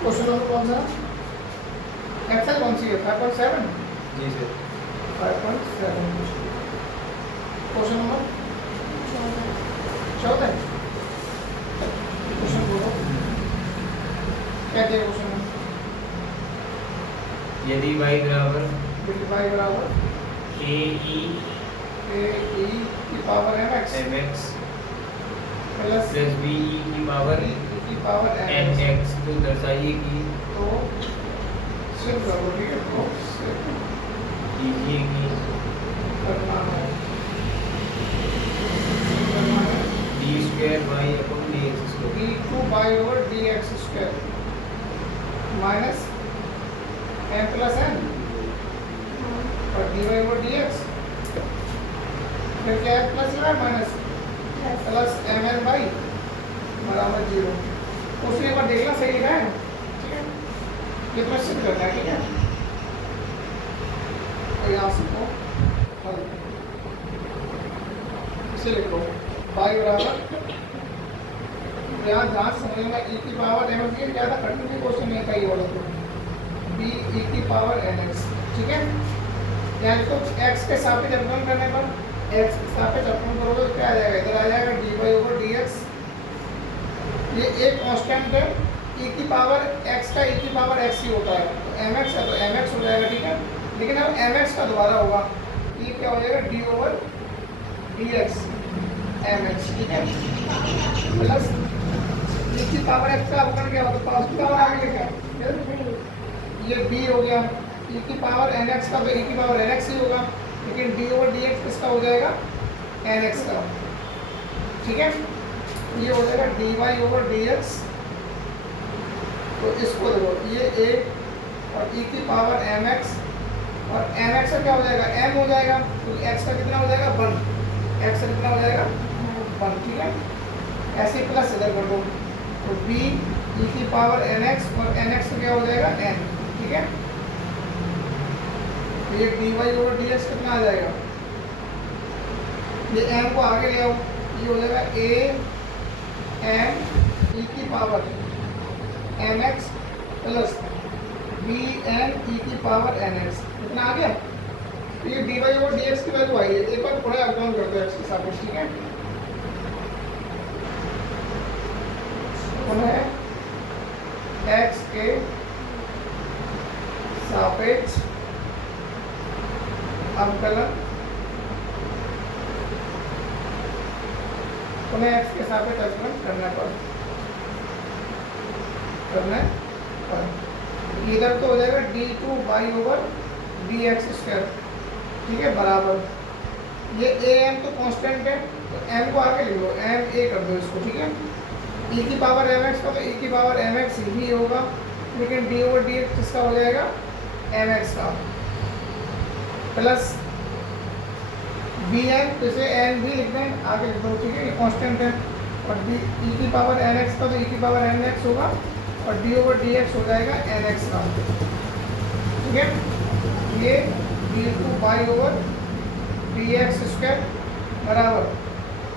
Question number कौन सा? Excel कौन सी है? 5.7। जी सर। 5.7 question number 14। क्वेश्चन बोलो क्या दिया क्वेश्चन में? यदि y बराबर y बराबर ए ई ए ई की power mx m x plus plus b e की पावर ई की पावर एन mx एक्स तो दर्शाइए कि तो सिर्फ करो, ठीक है? तो सिर्फ कीजिए कि करना है करना है d square y upon d x square d2 / dx² minus m plus n और dy/dx फिर क्या है? प्लस या माइनस? प्लस mn बाई बराबर 0। उसने एक बार देखना सही लिखा है, ठीक है? ये क्वेश्चन करना है, ठीक है? और यहाँ से को हल इसे लिखो y बराबर, यहाँ जहाँ समझेंगे e की पावर mx, ये ज़्यादा कठिन भी क्वेश्चन नहीं था ये वाला, तो b e की पावर nx, ठीक है? यानी तो x के सापेक्ष अवकलन करने पर x के सापेक्ष अवकलन करोगे तो क्या आ जाएगा? इधर आ जाएगा dy/dx। ये एक कांस्टेंट है, e की पावर x का e की पावर x ही होता है, तो mx है तो mx हो जाएगा, ठीक है? लेकिन अब mx का दोबारा होगा, ये क्या हो जाएगा? d/dx mx, ठीक है? प्लस e की पावर x का अवकलन क्या होता है? पावर की पावर आगे लेके आओ, ये b हो गया। e की पावर nx का तो e की पावर nx ही होगा, लेकिन d/dx किसका हो जाएगा? nx का, ठीक है? ये हो जाएगा dy/dx। तो इसको देखो, ये a और e की पावर mx, और mx का क्या हो जाएगा? m हो जाएगा, क्योंकि x का कितना हो जाएगा? 1। x का कितना हो जाएगा? 1, ठीक है? ऐसे प्लस इधर कर दो, तो b e की पावर nx और nx का क्या हो जाएगा? n, ठीक है? ये dy/dx कितना आ जाएगा? ये m को आगे ले आओ, ये हो जाएगा a m e की power mx plus b n e की पावर nx, कितना आ गया? तो ये dy/dx की वैल्यू आई है। एक बार थोड़ा अवकलन कर दो x के सापेक्ष, ठीक है? पुनः x के सापेक्ष अवकलन, पुनः x के सापेक्ष अवकलन करने पर इधर तो हो जाएगा d2/dx², ठीक है? बराबर ये am तो कांस्टेंट है, तो m को आगे लिख लो, m a कर दो इसको, ठीक है? e की पावर mx का तो e की पावर mx ही होगा, लेकिन d/dx किसका हो जाएगा? mx का, प्लस bn, तो इसे n भी लिख दें, आगे लिख दो, ठीक है? ये कांस्टेंट है, और e की पावर nx का तो e की पावर nx होगा, और d/dx हो जाएगा nx का, ठीक है? ये d2/dx² बराबर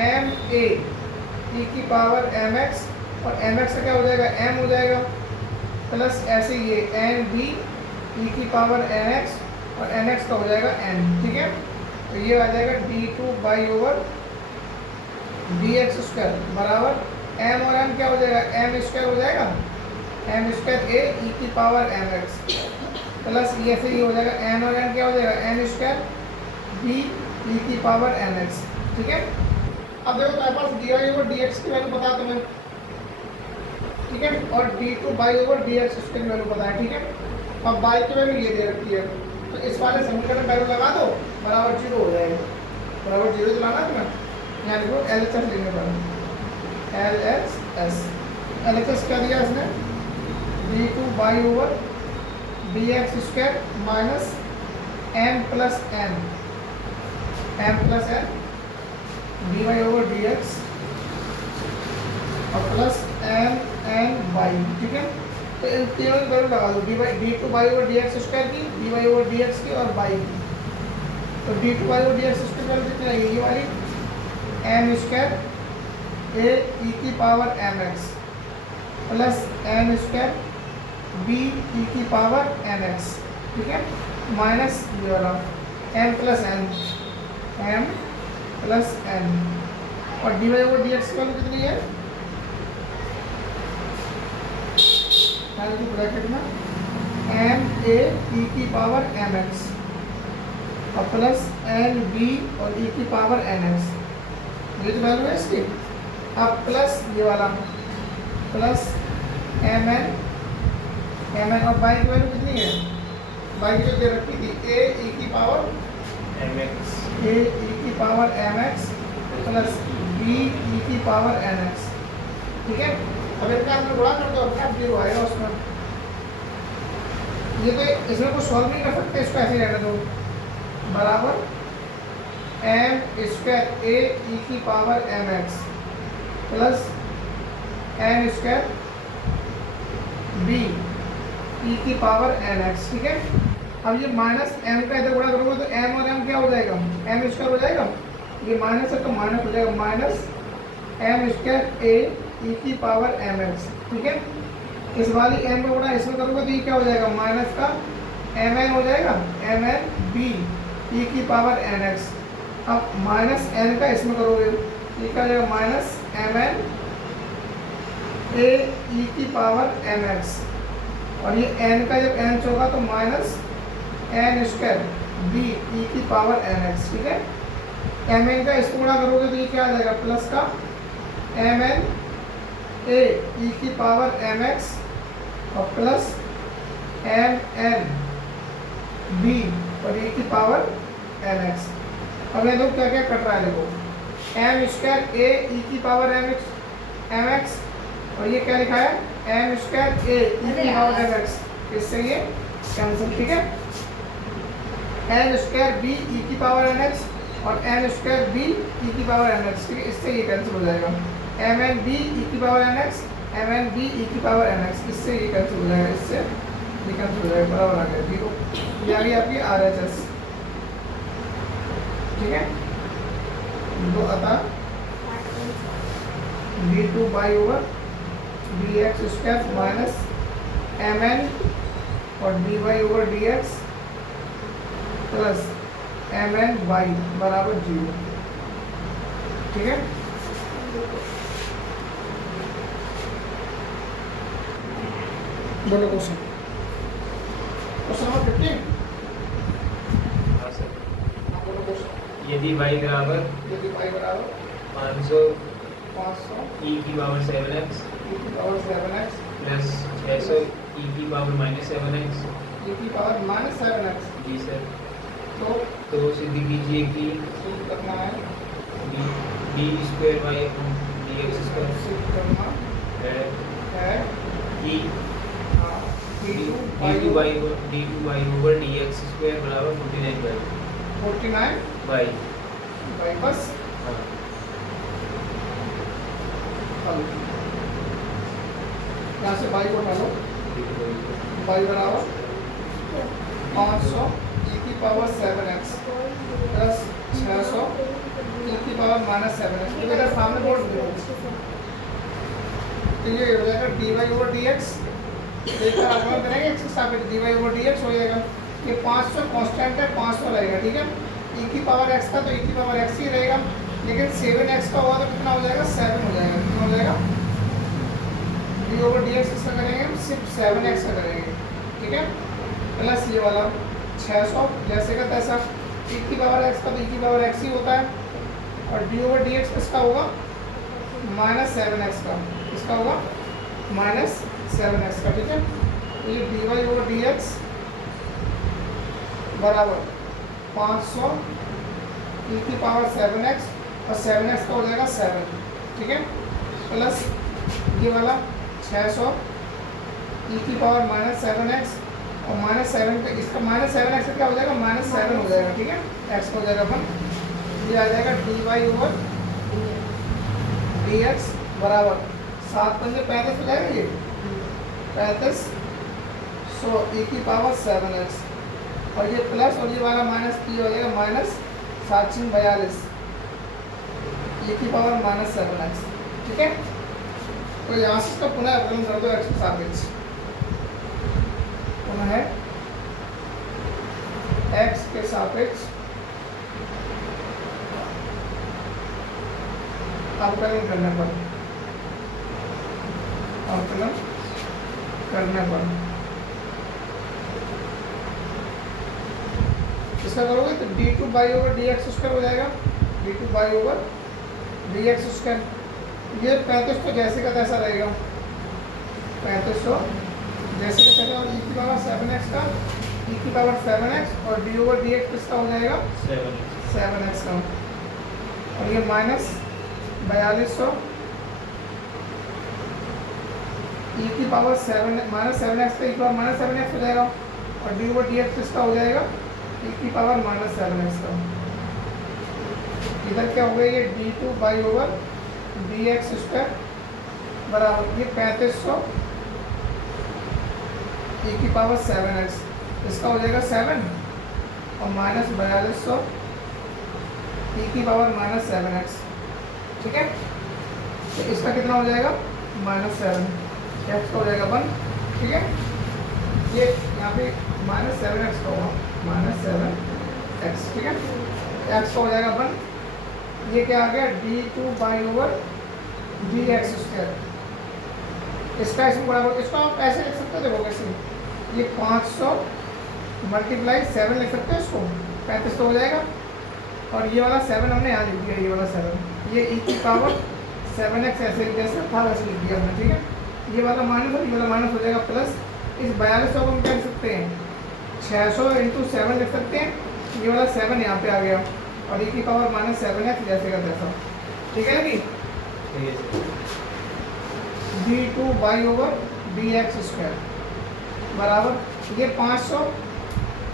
m a e की पावर mx, और mx का क्या हो जाएगा? m हो जाएगा, प्लस ऐसे ये n b e की पावर nx, और nx का हो जाएगा n, ठीक है? तो ये आ जाएगा d2/dx² बराबर m और m क्या हो जाएगा? m² हो जाएगा, m² a e की पावर mx, प्लस ये से ही हो जाएगा n और n क्या हो जाएगा? n² b e की पावर nx, ठीक है? अब देखो तुम्हारे पास dy/dx की वैल्यू पता है तुम्हें, ठीक है? और d2/dx की वैल्यू पता है, ठीक है? अब y की वैल्यू ये दे रखी है, तो इस वाले समीकरण में वैल्यू लगा दो, बराबर 0 हो जाएगा। बराबर 0 तो लाना तुम्हें, यहाँ लिखो LHS लेने पर, LHS क्या दिया इसने? d2/dx² minus m plus n dy/dx और प्लस m n y, ठीक है? तो इन तीनों की वैल्यू लगा दो, d2/dx² की, dy/dx की और y की। तो d2/dx की वैल्यू कितनी आएगी? ये वाली m² a e की पावर mx प्लस n² बी ई की पावर एन एक्स, ठीक है, माइनस ये वाला एम प्लस एन और d y over d x की वैल्यू कितनी है, ब्रैकेट में एम ए ई की पावर एम एक्स और प्लस एन बी और ई की पावर एन एक्स, ये तो वैल्यू है इसकी। अब प्लस ये वाला प्लस एम एन और बाई की वैल्यू कितनी है, बाई की जो दे रखी थी ए ई की power m x a e की power m x plus b e की पावर एन एक्स, ठीक है। अब इनका हमने गुणा कर दो, अपने आप जीरो आएगा उसमें। ये तो इसमें कुछ सॉल्व नहीं कर सकते, इसको ऐसे ही रहने दो, बराबर एम स्क्वायर ए ई की power m x plus n square b e की पावर एन एक्स, ठीक है। अब ये माइनस एम का इधर गुणा करोगे तो एम और एम क्या हो जाएगा, एम स्क्वायर हो जाएगा, ये माइनस है तो माइनस हो जाएगा, minus M square a e की पावर एम एक्स, ठीक है। इस वाली एम का गुणा इसमें करोगे तो ये क्या हो जाएगा, माइनस का एम एन हो जाएगा, एम एन बी ई की पावर एन एक्स। अब माइनस एन का इसमें करोगे ये क्या हो जाएगा, minus m N A e की पावर एम एक्स और ये एन का जब एन होगा तो minus n square b e की पावर एन एक्स, ठीक है। एम एन का इसको गुणा करोगे तो ये क्या आ जाएगा, प्लस का एम एन ए ई की पावर एम एक्स और प्लस एम एन बी और ई की पावर एन एक्स। अब ये लोग क्या क्या कट रहा है, देखो एम स्क्वायर ए ई की पावर एम एक्स और ये क्या लिखा है, एम स्क्वायर ए ई की पावर एम एक्स, इससे ये कैंसिल, ठीक है। एन स्क्वायर बी ई की पावर एन एक्स और एन स्क्वायर बी ई की पावर एन एक्स, ठीक है, इससे ये कैंसिल हो जाएगा, एम एन बी ई की power n x m n b e की पावर एन एक्स, इससे ये कैंसिल हो जाएगा, इससे ये कैंसिल हो जाएगा, बराबर आ गया जीरो। ये आ गई आपकी आर एच एस, ठीक है। तो अतः d two by over d x square minus m n और d y over d x plus m n y बराबर जीरो, ठीक है। बोलो क्वेश्चन नंबर 15। हाँ सर। बोलो क्वेश्चन। यदि y बराबर यदि y बराबर 500 500 e की पावर 7x e की पावर 7x प्लस 600 e की पावर -7x, e की पावर -7x, जी सर, तो सिद्ध कीजिए कि सिद्ध करना है, d square by D x square सिद्ध करना है कि हाँ, D two by over d x square बराबर 49 बाई 49 बाई बस हाँ हल। यहाँ से बाई को डालो, बाई बराबर 500 e की पावर 7x प्लस 600 e की पावर -7x, तो बेटा सामने बोर्ड दो, तो ये हो जाएगा dy ओवर dx, देखकर आगे करेंगे x के सापेक्ष dy ओवर dx हो जाएगा। ये 500 कांस्टेंट है, 500 रहेगा, ठीक है। e की पावर x का तो e की पावर x ही रहेगा, लेकिन 7x का होगा तो कितना हो जाएगा, 7 हो जाएगा, कितना हो जाएगा, डी ओवर dx किसका करेंगे हम, सिर्फ 7x का करेंगे, ठीक है। प्लस ये वाला 600 जैसे का तैसा, e की पावर x का तो e की पावर x ही होता है और डी ओवर dx किसका होगा, -7x का, किसका होगा, -7x का, ठीक है। तो ये dy ओवर dx बराबर 500 e की पावर 7x और 7x का हो जाएगा 7, ठीक है। प्लस ये वाला 600 e की पावर -7x और -7 का, इसका -7x का क्या हो जाएगा, -7 हो जाएगा, ठीक है, x का हो जाएगा अपन, ये आ जाएगा dy ओवर dx बराबर 7 पंजे 35 हो जाएगा, ये 35 100 e की पावर 7x और ये प्लस और ये वाला माइनस की हो जाएगा -742 e की पावर -7x, ठीक है। तो यहाँ से इसका पुनः अवकलन कर दो x के सापेक्ष, अपना है x के सापेक्ष अवकलन करने पर इसका करोगे तो d2 by over d x square हो जाएगा, d2 by over d x square. ये 3500 जैसे का तैसा रहेगा, 3500 जैसे का तैसा, और e की पावर 7x का e की पावर 7x और d ओवर डी एक्स किसका हो जाएगा 7x का, और ये माइनस 4200 e की पावर 7 माइनस 7x का e की पावर माइनस 7x हो जाएगा, और d ओवर डी एक्स किसका हो जाएगा e की पावर माइनस 7x का। इधर क्या हो गया, ये d2 by over d x square बराबर ये 3500 e की पावर 7x, इसका हो जाएगा 7 और माइनस 4200 e की पावर माइनस 7x, ठीक है। तो इसका कितना हो जाएगा -7, x का हो जाएगा 1, ठीक है। ये यहाँ पे -7x का होगा, -7x, ठीक है। x का हो जाएगा 1, ये क्या आ गया d2 by over d x square. इसका इसमें बराबर, इसको आप ऐसे लिख सकते हो, देखो कैसे, ये 500 मल्टीप्लाई 7 लिख सकते हो, इसको 3500 हो जाएगा, और ये वाला 7 हमने यहाँ लिख दिया, ये वाला 7, ये e की पावर 7x ऐसे जैसे था वैसे लिख दिया हमने, ठीक है। ये वाला माइनस और ये वाला माइनस हो जाएगा प्लस, इस 4200 को हम क्या लिख सकते हैं 600 इंटू 7 लिख सकते हैं, ये वाला 7 यहाँ पे आ गया, और e की पावर माइनस 7x जैसे का तैसा, ठीक है ना जी। d2 by over d x square बराबर ये 500,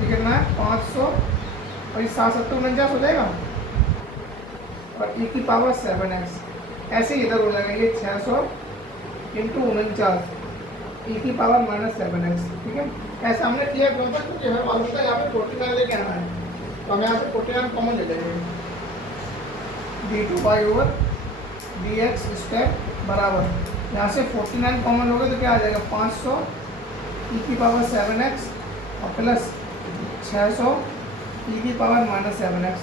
ये कितना है 500 और ये 749 हो जाएगा, और e की पावर 7x ऐसे ही इधर हो जाएगा, ये 600 इंटू 49 e की पावर माइनस 7x, ठीक है। ऐसा हमने किया क्यों था, क्योंकि हमें मालूम था यहाँ पे 49 लेके आना है, तो हम यहाँ से 49 कॉमन ले लेंगे, d2 by over d x square बराबर यहाँ से 49 कॉमन हो गए तो क्या आ जाएगा 500 e की पावर 7x और प्लस 600 e की पावर माइनस 7x।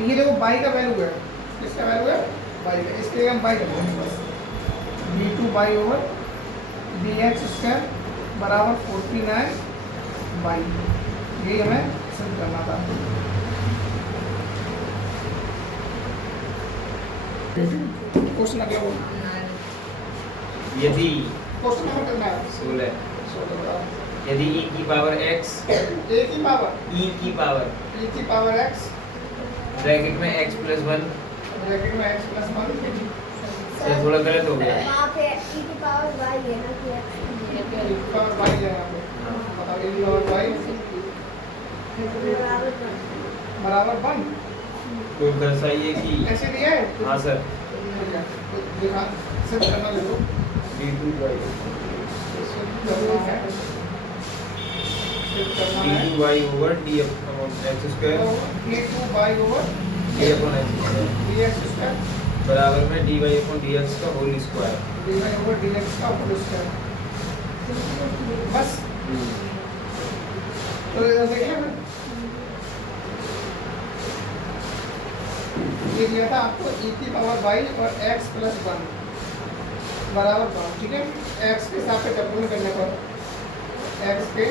ये देखो बाई का वैल्यू है, किसका वैल्यू है बाई का, इसके लिए हम बाई कर देंगे बस, d2 by over d x square बराबर 49 बाई, यही हमें सिद्ध करना था। क्वेश्चन अगला वो यदि क्वेश्चन नंबर कितना है 16 यदि e की पावर x a की पावर e की पावर e की पावर x ब्रैकेट में x प्लस 1, ब्रैकेट में x प्लस 1, ये थोड़ा गलत हो गया, वहाँ पे e की पावर y है ना कि e की पावर y है यहाँ पे, बताओ e की पावर y बराबर 1, तो दर्शाइए कि ऐसे दिया है। हाँ सर, दिखा सिद्ध करना देखो, d2 बाई करना है, सिद्ध करना है, d2 by over d x square d2 by over d upon x square dx square बराबर में dy अपॉन dx का whole square, dy over dx का होल स्क्वायर, बस। तो देख लें, ये दिया था आपको e की पावर y और x प्लस 1 बराबर 1, ठीक है। x के सापेक्ष अवकलन करने पर x के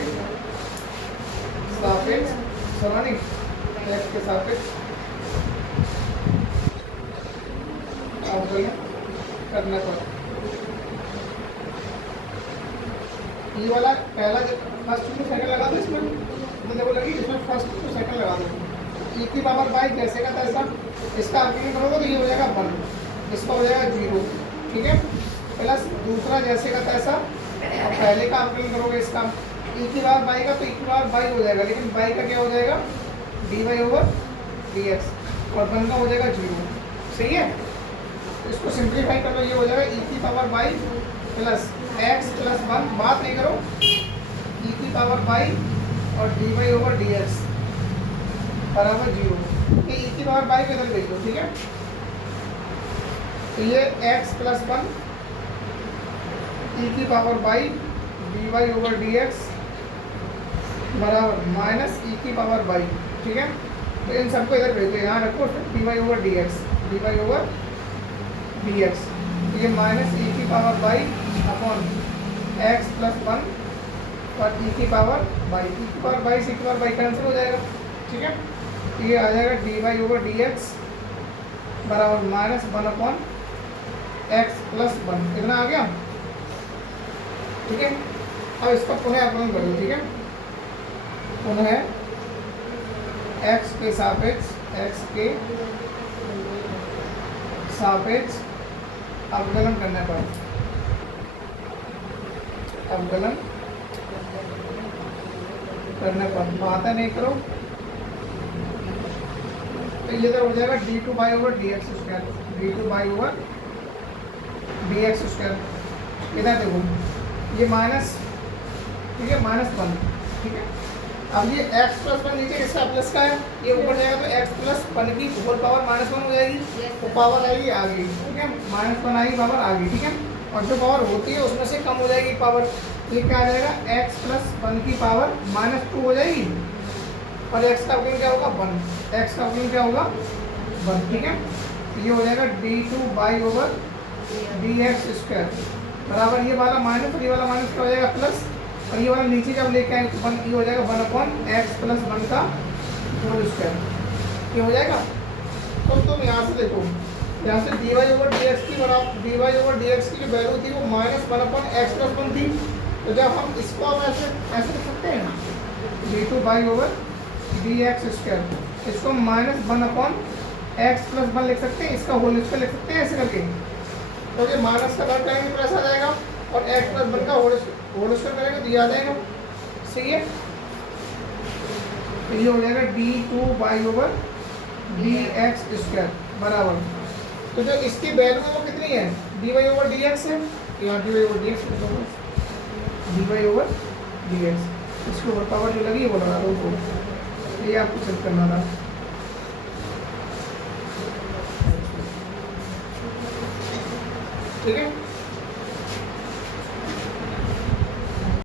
सापेक्ष सॉरी x के सापेक्ष अवकलन करने पर ये वाला पहला फर्स्ट टू सेकंड लगा दो, इसमें मुझे वो लगी, इसमें फर्स्ट टू सेकंड लगा दो, e की पावर y जैसे का तैसा, इसका अवकलन करोगे तो ये हो जाएगा 1, इसका हो जाएगा 0, ठीक है, प्लस दूसरा जैसे का तैसा, और पहले का अवकलन करोगे इसका e की पावर y का, तो e की पावर y हो जाएगा, लेकिन y का क्या हो जाएगा dy ओवर dx, और 1 का हो जाएगा 0, सही है। तो इसको सिंप्लीफाई कर लो, ये हो जाएगा e की power y plus x plus 1, बात नहीं करो, e की पावर y और dy ओवर dx बराबर 0, ये e की पावर y को इधर भेज दो, ठीक है। तो ये x प्लस 1 e की power y dy over dx बराबर माइनस ई की पावर बाई, ठीक है। तो इन सबको इधर भेजो, यहाँ रखो d y over d x, d y over d x, ये माइनस ई की power by upon x plus one और ई की पावर बाई, ई की पावर बाई से ई की पावर बाई कैंसिल हो जाएगा, ठीक है। तो ये आ जाएगा d y over d x बराबर minus one upon x plus one, इतना आ गया, ठीक है। अब इसका पुनः अपलन कर लो, ठीक है। पुनः x के सापेक्ष अवकलन करने पर, अवकलन करने पर बातें नहीं करो, तो ये तो हो जाएगा d two by over d x square, D two by over d x square. इधर देखो ये माइनस, ठीक है, माइनस वन, ठीक है। अब ये x प्लस वन नीचे किसका प्लस का है, ये ऊपर जाएगा तो x प्लस वन की होल पावर माइनस वन हो जाएगी, तो पावर आएगी आ गई, ठीक है, माइनस वन आएगी पावर आ गई, ठीक है। और जो पावर होती है उसमें से कम हो जाएगी पावर, ये क्या आ जाएगा x प्लस वन की पावर माइनस टू हो जाएगी, और x का अवकलन क्या होगा वन, x का अवकलन क्या होगा वन, ठीक है। ये हो जाएगा d two by over d x square बराबर ये वाला माइनस और ये वाला माइनस क्या हो जाएगा प्लस, और ये वाला नीचे जब लेके आए तो वन, ये हो जाएगा one upon x plus one का होल स्क्वायर, ये हो जाएगा। तो तुम यहाँ से देखो, यहाँ से d y over d x की बराबर, d y over d x की जो वैल्यू थी वो minus one upon x plus one थी, तो जब हम इसको अब ऐसे ऐसे लिख सकते हैं ना, d two by over d x square, इसको minus one upon x plus one लिख सकते हैं, इसका होल स्क्वायर लिख सकते हैं ऐसे करके, तो ये माइनस का वर्ग करेंगे प्लस आ जाएगा, और एक्स प्लस वन का होल स्क्वायर करेंगे तो ये आ जाएगा, सही है। तो ये हो जाएगा d two by over d x square बराबर, तो जो इसकी वैल्यू है वो कितनी है, d y over d x है, यहाँ d y over d x, d y over d x, इसकी ओवर पावर जो लगी है वो लगा दो, ये आपको चेक करना था, ठीक है।